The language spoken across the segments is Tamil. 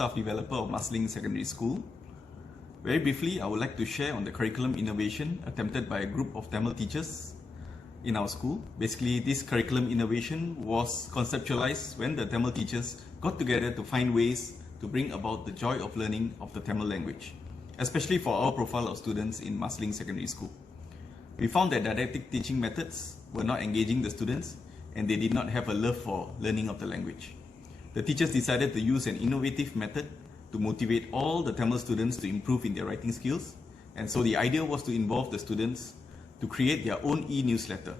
staff developer of Marsiling Secondary School. Very briefly, I would like to share on the curriculum innovation attempted by a group of Tamil teachers in our school. Basically, this curriculum innovation was conceptualized when the Tamil teachers got together to find ways to bring about the joy of learning of the Tamil language, especially for our profile of students in Marsiling Secondary School. We found that didactic teaching methods were not engaging the students and they did not have a love for learning of the language. The teachers decided to use an innovative method to motivate all the Tamil students to improve in their writing skills, and so the idea was to involve the students to create their own e-newsletter,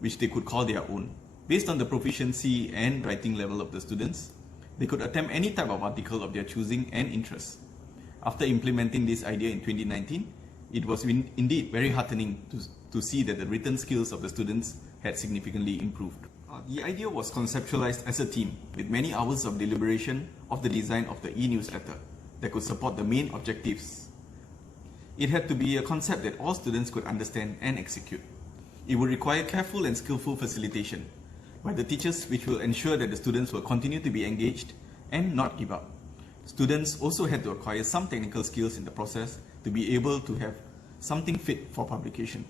which they could call their own. Based on the proficiency and writing level of the students, they could attempt any type of article of their choosing and interest. After implementing this idea in 2019, it was indeed very heartening to see that the written skills of the students had significantly improved. The idea was conceptualized as a team with many hours of deliberation of the design of the e-newsletter that could support the main objectives. It had to be a concept that all students could understand and execute. It would require careful and skillful facilitation by the teachers, which will ensure that the students will continue to be engaged and not give up. Students also had to acquire some technical skills in the process to be able to have something fit for publication.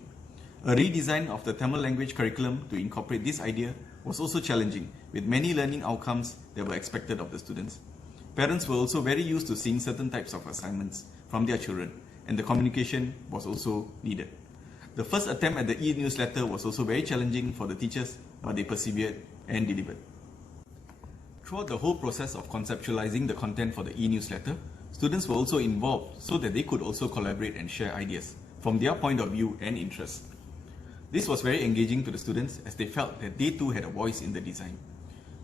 A redesign of the Tamil language curriculum to incorporate this idea was also challenging, with many learning outcomes that were expected of the students. Parents were also very used to seeing certain types of assignments from their children, and the communication was also needed. The first attempt at the e-newsletter was also very challenging for the teachers, but they persevered and delivered. Throughout the whole process of conceptualizing the content for the e-newsletter, students were also involved so that they could also collaborate and share ideas from their point of view and interest. This was very engaging to the students as they felt that they too had a voice in the design.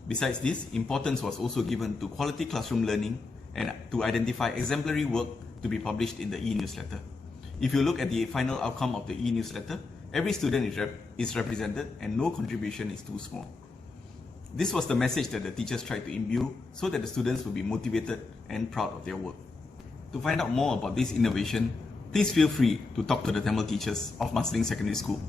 Besides this, importance was also given to quality classroom learning and to identify exemplary work to be published in the e-newsletter. If you look at the final outcome of the e-newsletter, every student is represented and no contribution is too small. This was the message that the teachers tried to imbue so that the students would be motivated and proud of their work. To find out more about this innovation, please feel free to talk to the Tamil teachers of Marsiling Secondary School.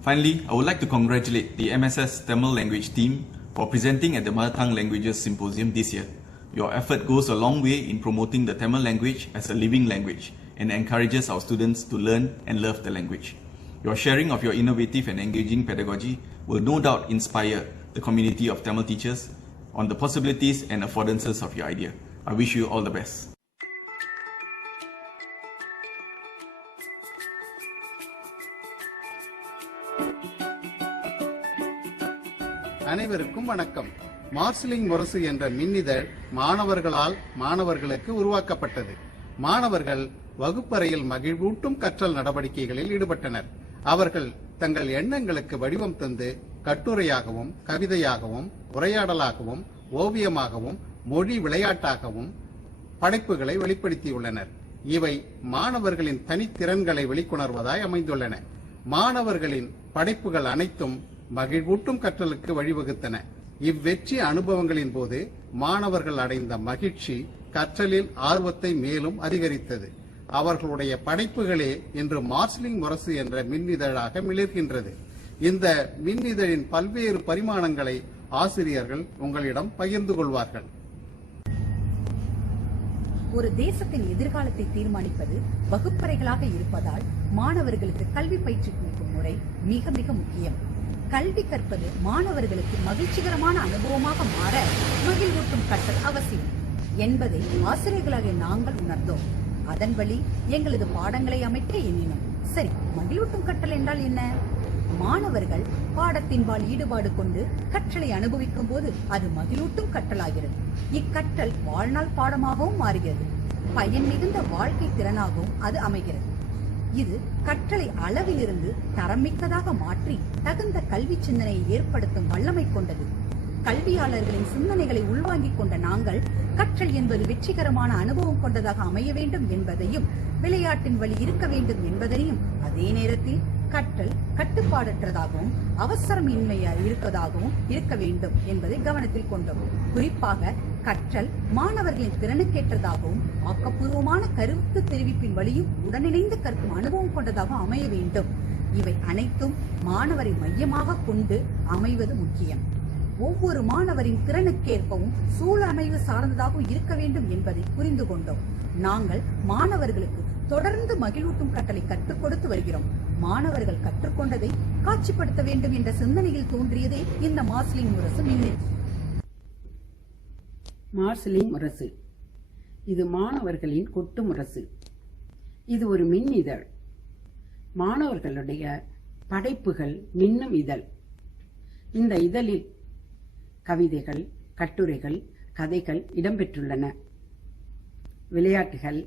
Finally, I would like to congratulate the MSS Tamil language team for presenting at the Mother Tongue Languages Symposium this year. Your effort goes a long way in promoting the Tamil language as a living language and encourages our students to learn and love the language. Your sharing of your innovative and engaging pedagogy will no doubt inspire the community of Tamil teachers on the possibilities and affordances of your idea. I wish you all the best. அனைவருக்கும் வணக்கம். மார்சிலிங் முரசு என்ற மின்னிதழ் மாணவர்களுக்கு உருவாக்கப்பட்டது. மாணவர்கள் வகுப்பறையில் மகிழ்வூட்டும் கற்றல் நடவடிக்கைகளில் ஈடுபட்டனர். அவர்கள் தங்கள் எண்ணங்களுக்கு வடிவம் தந்து கட்டுரையாகவும் கவிதையாகவும் உரையாடலாகவும் ஓவியமாகவும் மொழி விளையாட்டாகவும் படைப்புகளை வெளிப்படுத்தியுள்ளனர். இவை மாணவர்களின் தனித்திறன்களை வெளிக்கொணர்வதாய் அமைந்துள்ளன. மாணவர்களின் படைப்புகள் அனைத்தும் மகிழ்வூட்டும் கற்றலுக்கு வழிவகுத்தன. இவ்வெற்றி அனுபவங்களின் போது மாணவர்கள் அடைந்த மகிழ்ச்சி கற்றலில் ஆர்வத்தை மேலும் அதிகரித்தது. அவர்களுடைய படைப்புகளே இன்று மார்சிலிங் முரசு என்ற மின்னிதழாக மிளிர்கின்றது. இந்த மின்னிதழின் பல்வேறு பரிமாணங்களை ஆசிரியர்கள் உங்களிடம் பகிர்ந்து கொள்வார்கள். ஒரு தேசத்தின் எதிர்காலத்தை தீர்மானிப்பது வகுப்பறைகளாக இருப்பதால் மாணவர்களுக்கு கல்வி பயிற்றுவிக்கும் முறை மிக மிக முக்கியம். கல்வி கற்பது மாணவர்களுக்கு மகிழ்ச்சிகரமான அனுபவமாக மாற மகிழ்வூட்டும் கற்றல் அவசியம் என்பதை ஆசிரியர்களாக நாங்கள் உணர்ந்தோம். அதன் வழி எங்களது பாடங்களை அமைக்க எண்ணினோம். சரி, மகிழ்வூட்டும் கற்றல் என்றால் என்ன? மாணவர்கள் பாடத்தின்பால் ஈடுபாடு கொண்டு கற்றலை அனுபவிக்கும் போது அது மகிழ்வூட்டும் கற்றலாகிறது. இக்கற்றல் வாழ்நாள் பாடமாகவும் மாறுகிறது. பயன் மிகுந்த வாழ்க்கை திறனாகவும் அது அமைகிறது. இது கற்றலை அளவிலிருந்து தரமிக்கதாக மாற்றி தகுந்த கல்வி சிந்தனையை ஏற்படுத்தும் வல்லமை கொண்டது. கல்வியாளர்களின் சிந்தனைகளை உள்வாங்கிக் கொண்ட நாங்கள் கற்றல் என்பது வெற்றிகரமான அனுபவம் கொண்டதாக அமைய வேண்டும் என்பதையும் விளையாட்டின் வழி இருக்க வேண்டும் என்பதையும் அதே நேரத்தில் கற்றல் கட்டுப்பாடற்றதாகவும் அவசரமின்மையா இருக்க வேண்டும் என்பதை கவனத்தில் கொண்டோம். குறிப்பாக கற்றல் மாணவர்களின் திறனுக்கேற்றதாகவும் ஆக்கப்பூர்வமான கருத்து தெரிவிப்பின் வழியும் உடனிணைந்து கற்கும் அனுபவம் கொண்டதாகவும் அமைய வேண்டும். இவை அனைத்தும் மாணவரை மையமாக கொண்டு அமைவது முக்கியம். ஒவ்வொரு மாணவரின் திறனுக்கேற்பவும் சூழமைவு சார்ந்ததாகவும் இருக்க வேண்டும் என்பதை புரிந்து கொண்டோம். நாங்கள் மாணவர்களுக்கு தொடர்ந்து மகிழ்வூட்டும் கற்றலை கற்றுக் கொடுத்து வருகிறோம். மாணவர்கள் கற்றுக்கொண்டதை காட்சிப்படுத்த வேண்டும் என்ற சிந்தனையில் தோன்றியதே இந்த மார்சிலிங் முரசு மின்னிதழ். மார்சிலிங் முரசு இது மாணவர்களின் கொட்டு முரசு. இது ஒரு மின் இதழ். மாணவர்களுடைய படைப்புகள் மின்னும் இதழ். இந்த இதழில் கவிதைகள், கட்டுரைகள், கதைகள் இடம்பெற்றுள்ளன. விளையாட்டுகள்,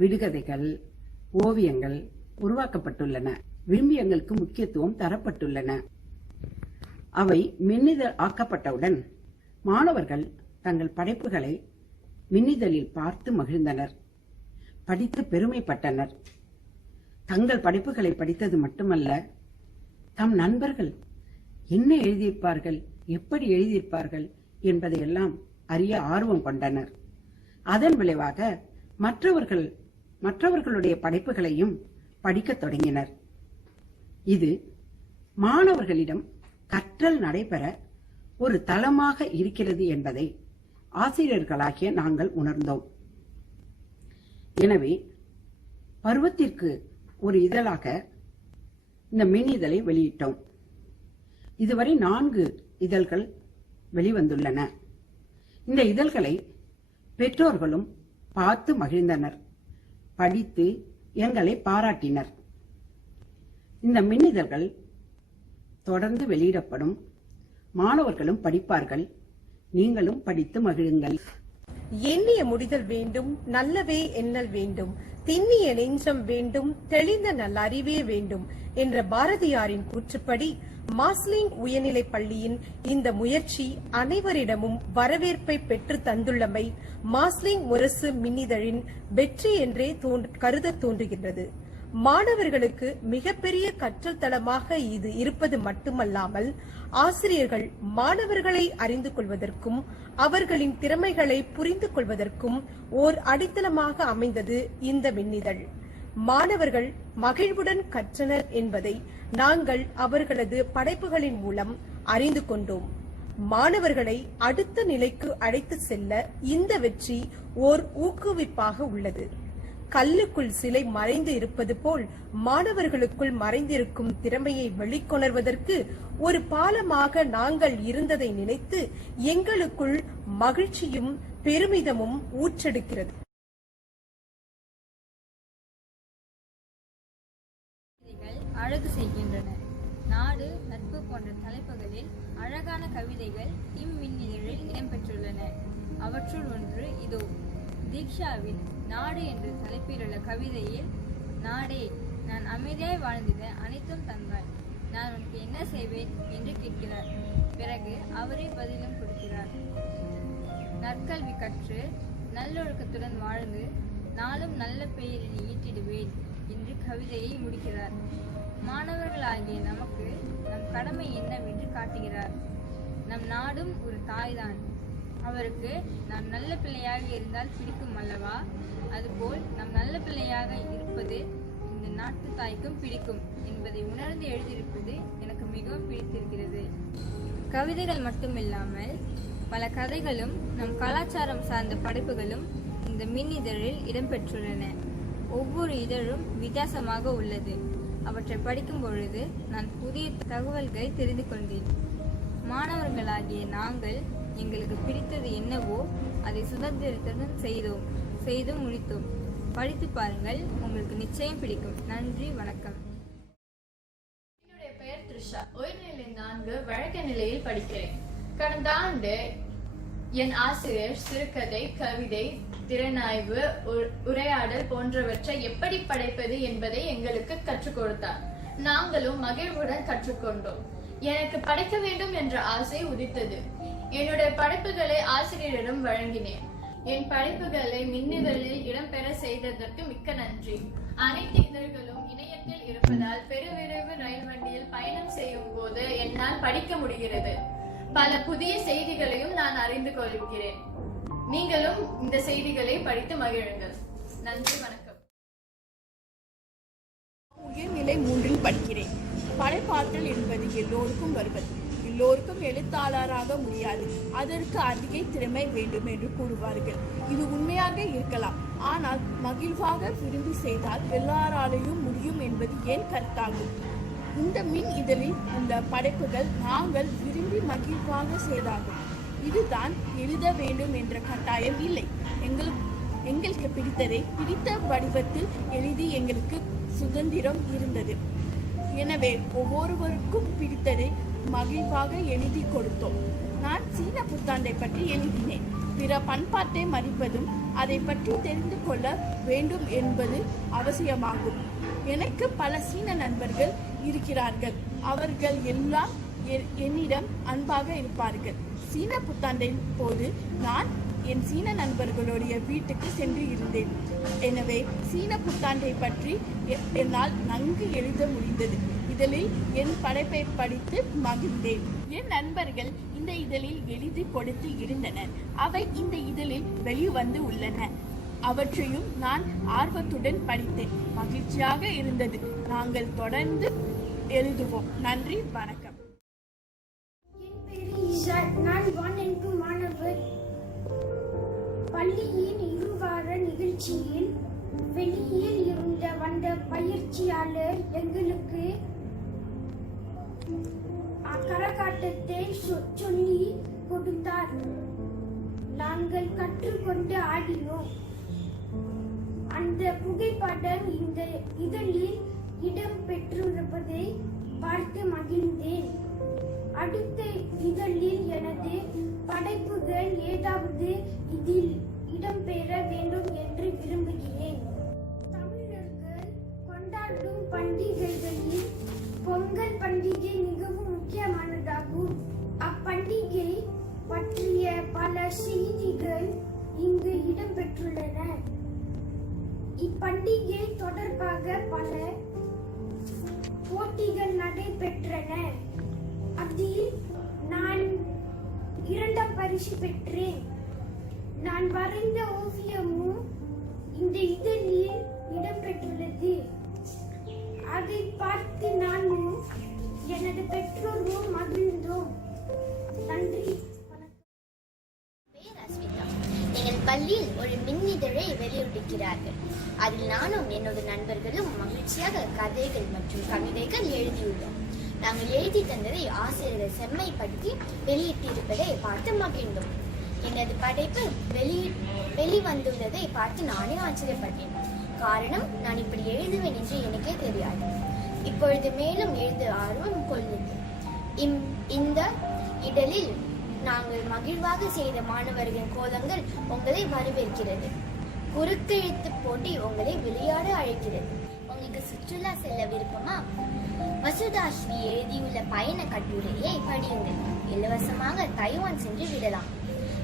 விடுகதைகள், ஓவியங்கள் உருவாக்கப்பட்டுள்ளன. விரும்பியங்களுக்கு முக்கியத்துவம் தரப்பட்டுள்ளன. அவை மின்னிதழ் ஆக்கப்பட்டவுடன் மாணவர்கள் தங்கள் படைப்புகளை மின்னிதழில் பார்த்து மகிழ்ந்தனர், படித்து பெருமைப்பட்டனர். தங்கள் படைப்புகளை படித்தது மட்டுமல்ல, தம் நண்பர்கள் என்ன எழுதியிருப்பார்கள், எப்படி எழுதியிருப்பார்கள் என்பதையெல்லாம் அறிய ஆர்வம் கொண்டனர். அதன் விளைவாக மற்றவர்களுடைய படைப்புகளையும் படிக்கத் தொடங்கினர். இது மாணவர்களிடம் கற்றல் நடைபெற ஒரு தளமாக இருக்கிறது என்பதை ஆசிரியர்களாகிய நாங்கள் உணர்ந்தோம். எனவே பருவத்திற்கு ஒரு இதழாக இந்த மின் இதழை வெளியிட்டோம். இதுவரை 4 இதழ்கள் வெளிவந்துள்ளன. இந்த இதழ்களை பெற்றோர்களும் பார்த்து மகிழ்ந்தனர், படித்து எங்களை பாராட்டினர். இந்த மின்னிதழ்கள் தொடர்ந்து வெளியிடப்படும். மாணவர்களும் படிப்பார்கள். நீங்களும் படித்து மகிழுங்கள். எண்ணிய முடிதல் வேண்டும், நல்லவே எண்ணல் வேண்டும், திண்ணிய நெஞ்சம் வேண்டும், தெளிந்த நல்ல அறிவே வேண்டும் என்ற பாரதியாரின் கூற்றுப்படி மார்சிலிங் உயர்நிலைப் பள்ளியின் இந்த முயற்சி அனைவரிடமும் வரவேற்பை பெற்று தந்துள்ளமை மார்சிலிங் முரசு மின்னிதழின் வெற்றி என்றே கருத தோன்றுகின்றது. மாணவர்களுக்கு மிகப்பெரிய கற்றல் தளமாக இது இருப்பது மட்டுமல்லாமல், ஆசிரியர்கள் மாணவர்களை அறிந்து கொள்வதற்கும் அவர்களின் திறமைகளை புரிந்து கொள்வதற்கும் ஓர் அடித்தளமாக அமைந்தது இந்த மின்னிதழ். மாணவர்கள் மகிழ்வுடன் கற்றனர் என்பதை நாங்கள் அவர்களது படைப்புகளின் மூலம் அறிந்து கொண்டோம். மாணவர்களை அடுத்த நிலைக்கு அழைத்து செல்ல இந்த வெற்றி ஓர் ஊக்குவிப்பாக உள்ளது. கல்லுக்குள் சிலை மறைந்து இருப்பது போல் மாணவர்களுக்குள் மறைந்திருக்கும் திறமையை வெளிக்கொணர்வதற்கு ஒரு பாலமாக நாங்கள் இருந்ததை நினைத்து எங்களுக்குள் மகிழ்ச்சியும் பெருமிதமும் ஊற்றெடுக்கிறது. அழகு செய்கின்றன. நாடு, நட்பு போன்ற தலைப்புகளில் அழகான கவிதைகள் இம்மின்னிதழில் இடம்பெற்றுள்ளன. அவற்றுள் ஒன்று இதோ. தீக்ஷாவின் நாடு என்ற தலைப்பிலுள்ள கவிதையில், நாடே, நான் அமைதியாய் வாழ்ந்திட அனைத்தும் தந்தாய், நான் உனக்கு என்ன செய்வேன் என்று கேட்கிறார். பிறகு அவரே பதிலும் கொடுக்கிறார். நற்கல்வி கற்று நல்லொழுக்கத்துடன் வாழ்ந்து நாளும் நல்ல பெயரினை ஈட்டிடுவேன் என்று கவிதையை முடிக்கிறார். மாணவர்களாகிய நமக்கு நம் கடமை என்னவென்று காட்டுகிறார். நம் நாடும் ஒரு தாய்தான். அவருக்கு நாம் நல்ல பிள்ளையாக இருந்தால் பிடிக்கும் அல்லவா? அதுபோல் நம் நல்ல பிள்ளையாக இருப்பது இந்த நாட்டு தாய்க்கும் பிடிக்கும் என்பதை உணர்ந்து எழுதியிருப்பது எனக்கு மிகவும் பிடித்திருக்கிறது. கவிதைகள் மட்டுமில்லாமல் பல கதைகளும் நம் கலாச்சாரம் சார்ந்த படைப்புகளும் இந்த மின் இதழில் இடம்பெற்றுள்ளன. ஒவ்வொரு இதழும் வித்தியாசமாக உள்ளது. அவற்றை படிக்கும் பொழுது நான் புதிய தகவல்களை தெரிந்து கொண்டேன். மாணவர்களாகிய நாங்கள் எங்களுக்கு பிடித்தது என்னவோ அதை சுதந்திரத்துடன் செய்து முடித்தோம். படித்து பாருங்கள், உங்களுக்கு நிச்சயம் பிடிக்கும். நன்றி, வணக்கம். என்னுடைய பெயர் த்ரிஷா. உயர்நிலை 4 வழக்க நிலையில் படிக்கிறேன். கடந்த ஆண்டு என் ஆசிரியர் சிறுகதை, கவிதை, திறனாய்வு, உரையாடல் போன்றவற்றை எப்படி படைப்பது என்பதை எங்களுக்கு கற்றுக் கொடுத்தார். நாங்களும் மகிழ்வுடன் கற்றுக்கொண்டோம். எனக்கு படைக்க வேண்டும் என்ற ஆசை உதித்தது. என்னுடைய படைப்புகளை ஆசிரியரிடம் வழங்கினேன். என் படைப்புகளை மின்னிதழில் இடம்பெற செய்ததற்கு மிக்க நன்றி. அனைத்து இதழ்களும் இணையத்தில் இருப்பதால் பெருவிரைவு ரயில் வண்டியில் பயணம் செய்யும் போது என்னால் படிக்க முடிகிறது. பல புதிய செய்திகளையும் நான் அறிந்து கொள்கிறேன். நீங்களும் இந்த செய்திகளை படித்து மகிழுங்கள். நன்றி, வணக்கம். உயர்நிலை 3 படிக்கிறேன். படைப்பாற்றல் என்பது எல்லோருக்கும் வருவது. எல்லோருக்கும் எழுத்தாளராக முடியாது, அதற்கு அதிக திறமை வேண்டும் என்று கூறுவார்கள். இது உண்மையாக இருக்கலாம். ஆனால் மகிழ்வாக விரும்பி செய்தால் எல்லாராலையும் முடியும் என்பது என் கருத்தாகும். இந்த மின் இதழில் உள்ள படைப்புகள் நாங்கள் விரும்பி மகிழ்வாக செய்தாகும். இதுதான் எழுத வேண்டும் என்ற கட்டாயம் இல்லை. எங்களுக்கு பிடித்ததை பிடித்த வடிவத்தில் எழுதி எங்களுக்கு சுதந்திரம் இருந்தது. எனவே ஒவ்வொருவருக்கும் பிடித்ததை மகிழ்வாக எழுதி கொடுத்தோம். நான் சீன புத்தாண்டை பற்றி எழுதினேன். பிற பண்பாட்டை மதிப்பதும் அதை பற்றி தெரிந்து கொள்ள வேண்டும் என்பது அவசியமாகும். எனக்கு பல சீன நண்பர்கள் இருக்கிறார்கள். அவர்கள் எல்லாம் என்னிடம் அன்பாக இருப்பார்கள். சீன புத்தாண்டின் போது நான் என் சீன நண்பர்களுடைய வீட்டுக்கு சென்று இருந்தேன். எனவே சீன புத்தாண்டை பற்றி என்னால் நன்கு எழுத முடிந்தது. இதழில் என் படைப்பை படித்து மகிழ்ந்தேன். என் நண்பர்கள் இந்த இதழில் எழுதி கொடுத்து இருந்தனர். அவை இந்த இதழில் வெளிவந்து உள்ளன. அவற்றையும் நான் ஆர்வத்துடன் படித்தேன். மகிழ்ச்சியாக இருந்தது. நாங்கள் தொடர்ந்து எழுதுவோம். நன்றி, வணக்கம். என் பேரு இசாக். நான் 1 and 2 மாணவர். பள்ளியின் இருவார நிகழ்ச்சியில் வெளியில் இருந்த வந்த பயிற்சியாளர் எங்களுக்கு கரகாட்டத்தை சொல்லி கொடுத்தார். நாங்கள் கற்றுக்கொண்டு ஆடினோம். அந்த புகைப்படம் இந்த இதழில் இடம் பெற்றிருப்பதை பார்த்து மகிழ்ந்தேன். அடுத்த இதழில் எனது படைப்புகள் ஏதாவது இதில் இடம்பெற வேண்டும் என்று விரும்புகிறேன். தமிழர்கள் கொண்டாடும் பண்டிகைகளில் பொங்கல் பண்டிகை மிகவும் முக்கியமானதாகும். அப்பண்டிகை பற்றிய பல செய்திகள் இங்கு இடம்பெற்றுள்ளன. இப்பண்டிகை தொடர்பாக பல போட்டிகள் நடைபெற்றன. அதில் நான் 2ஆம் பரிசு பெற்றேன். நான் வரைந்த ஓவியமும் இந்த இதழில் இடம்பெற்றுள்ளது. அதை பார்த்து நானும் எனது பெற்றோரும் மகிழ்ந்தோம். நன்றி. எங்கள் பள்ளியில் ஒரு மின்னிதழை வெளியிட்டிருக்கிறார்கள். அதில் நானும் என்னோட நண்பர்களும் மகிழ்ச்சியாக கதைகள் மற்றும் கவிதைகள் எழுதியுள்ளோம். நாங்கள் எழுதி தந்ததை ஆசிரியர்கள் செம்மைப்படுத்தி வெளியிட்டிருப்பதை பார்த்து மகிழ்ந்தோம். எனது படைப்பு வெளிவந்துள்ளதை பார்த்து நானே ஆச்சரியப்பட்டேன். காரணம், நான் இப்படி எழுதுவேன் என்று எனக்கே தெரியாது. இப்பொழுது மேலும் எழுத ஆர்வம் கொள்ளுது. இந்த இதழில் நாங்கள் மகிழ்வாக செய்த மாணவர்களின் கோலங்கள் உங்களை வரவேற்கிறது. குறுக்கெழுத்து போட்டி உங்களை விளையாட அழைக்கிறது. உங்களுக்கு சுற்றுலா செல்ல விருப்பமா? மசுதாஸ்ரீ எழுதியுள்ள பயண கட்டுரையை படியுங்கள். இலவசமாக தைவான் சென்று விடலாம்.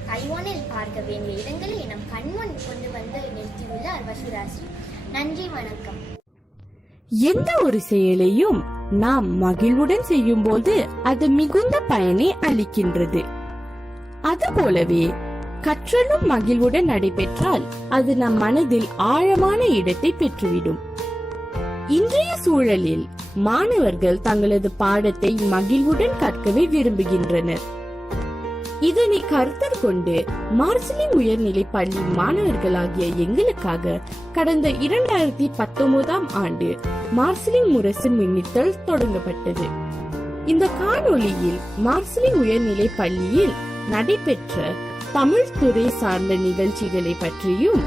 தைவானில் பார்க்க வேண்டிய இடங்களை நம் கண்முன் கொண்டு வந்து நிறுத்தியுள்ளார் வசுதாஸ்ரீ. நன்றி, வணக்கம். எந்த ஒரு செயலையும் நாம் மகிழ்வுடன் செய்யும் போது அது மிகுந்த பயனை அளிக்கின்றது. அதுபோலவே கற்றலும் மகிழ்வுடன் நடைபெற்றால் அது நம் மனதில் ஆழமான இடத்தை பெற்றுவிடும். இன்றைய சூழலில் மாணவர்கள் தங்களது பாடத்தை மகிழ்வுடன் கற்கவே விரும்புகின்றனர். இதனை கருத்தில் கொண்டு மார்சிலிங் உயர்நிலை பள்ளி மாணவர்களாகிய எங்களுக்காக கடந்த 2019ஆம் ஆண்டு மார்சிலிங் முரசு மின்னிதழ் தொடங்கப்பட்டது. இந்த காணொளியில் மார்சிலிங் உயர்நிலை பள்ளியில் நடைபெற்ற தமிழ் துறை சார்ந்த நிகழ்ச்சிகளை பற்றியும்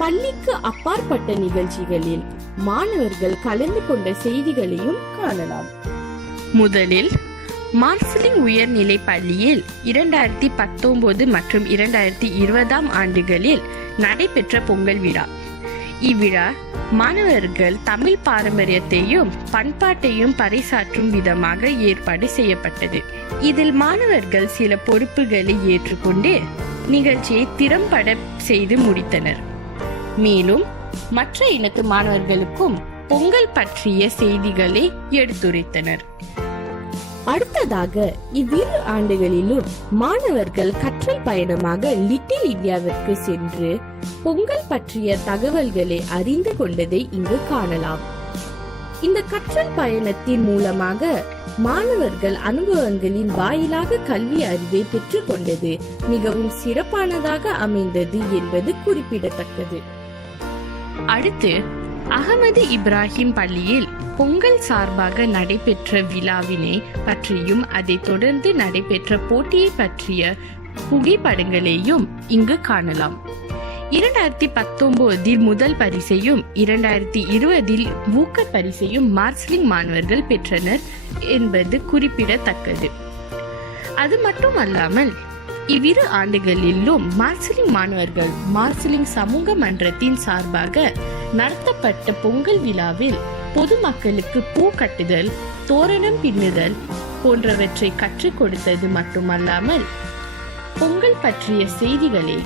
பள்ளிக்கு அப்பாற்பட்ட நிகழ்ச்சிகளில் மாணவர்கள் கலந்து கொண்ட செய்திகளையும் காணலாம். முதலில் மார்சிலிங் உயர்நிலை பள்ளியில் 2019 மற்றும் 2020ஆம் ஆண்டுகளில் நடைபெற்ற பொங்கல் விழா. இவ்விழா மாணவர்கள் தமிழ் பாரம்பரியத்தையும் பண்பாட்டையும் பறைசாற்றும் விதமாக ஏற்பாடு செய்யப்பட்டது. இதில் மாணவர்கள் சில பொறுப்புகளை ஏற்றுக்கொண்டு நிகழ்ச்சியை திறம்பட செய்து முடித்தனர். மேலும் மற்ற இனத்து மாணவர்களுக்கும் பொங்கல் பற்றிய செய்திகளை எடுத்துரைத்தனர். அடுத்ததாக இவ்விரு ஆண்டுகளிலும் மாணவர்கள் கற்றல் பயணமாக லிட்டில் இந்தியாவிற்கு சென்று பொங்கல் பற்றிய தகவல்களை அறிந்து கொண்டதை இங்கு காணலாம். இந்த கற்றல் பயணத்தின் மூலமாக மாணவர்கள் அனுபவங்களின் வாயிலாக கல்வி அறிவை பெற்றுக் கொண்டது மிகவும் சிறப்பானதாக அமைந்தது என்பது குறிப்பிடத்தக்கது. அடுத்து அகமது இப்ராஹிம் பள்ளியில் பொங்கல் சார்பாக நடைபெற்ற விழாவினை பற்றியும் அதை தொடர்ந்து நடைபெற்ற போட்டியை பற்றிய புகைப்படங்களையும் இங்கு காணலாம். 2019 முதல் பரிசையும் 2020 ஊக்க பரிசையும் மார்சிலிங் மாணவர்கள் பெற்றனர் என்பது குறிப்பிடத்தக்கது. அது மட்டுமல்லாமல் இவ்விரு ஆண்டுகளிலும் மார்சிலிங் மாணவர்கள் மார்சிலிங் சமூக மன்றத்தின் சார்பாக நடத்தப்பட்ட பொங்கல் விழாவில் பொதுமக்களுக்கு பூ கட்டுதல், தோரணம் பின்னுதல் போன்றவற்றை கற்றுக் கொடுத்தது மட்டுமல்லாமல் பொங்கல் பற்றிய செய்திகளை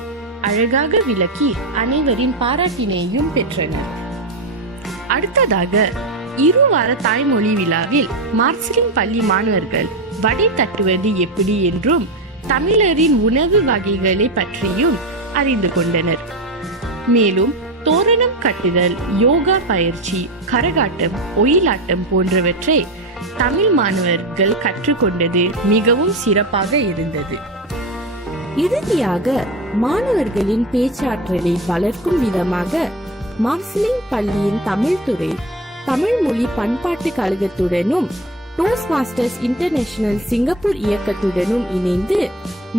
அழகாக விளக்கி அனைவரின் பாராட்டினையும் பெற்றனர். அடுத்ததாக இருவார தாய்மொழி விழாவில் மார்சிலிங் பள்ளி மாணவர்கள் வடை தட்டுவது எப்படி என்றும் தமிழரின் உணவு வகைகளை பற்றியும் அறிந்து கொண்டனர். மேலும் தோரணம் கட்டுதல், யோகா பயிற்சி, கரகாட்டம், ஒயிலாட்டம் போன்றவற்றை தமிழ் மாணவர்கள் கற்றுக்கொண்டது மிகவும் சிறப்பாக இருந்தது. இறுதியாக மாணவர்களின் பேச்சாற்றலை வளர்க்கும் விதமாக மார்சிலிங் பள்ளியின் தமிழ் துறை தமிழ் மொழி பண்பாட்டு கழகத்துடனும் டோஸ்ட் மாஸ்டர்ஸ் இன்டர்நேஷனல் சிங்கப்பூர் இயக்கத்துடனும் இணைந்து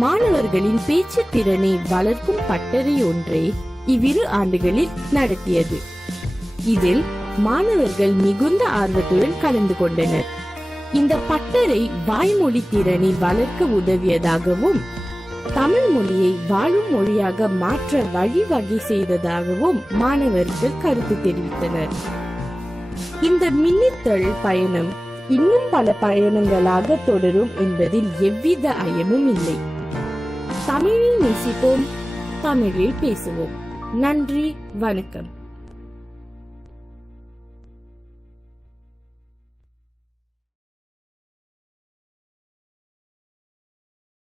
மாணவர்களின் பேச்சு திறனை வளர்க்கும் பட்டறை ஒன்றை இவ்விரு ஆண்டுகளில் நடத்தியது. இதில் மாணவர்கள் மிகுந்த ஆர்வத்துடன் கலந்து கொண்டனர். இந்த பட்டறை வாய்மொழி திறனை வளர்க்க உதவியதாகவும் தமிழ் மொழியை வாழும் மொழியாக மாற்ற வழிவகை செய்ததாகவும் மாணவர்கள் கருத்து தெரிவித்தனர். இந்த மின்னிதழ் பயணம் இன்னும் பல பயணங்களாக தொடரும் என்பதில் எவ்வித ஐயமும் இல்லை. தமிழை நேசிப்போம், தமிழில் பேசுவோம். நன்றி, வணக்கம்.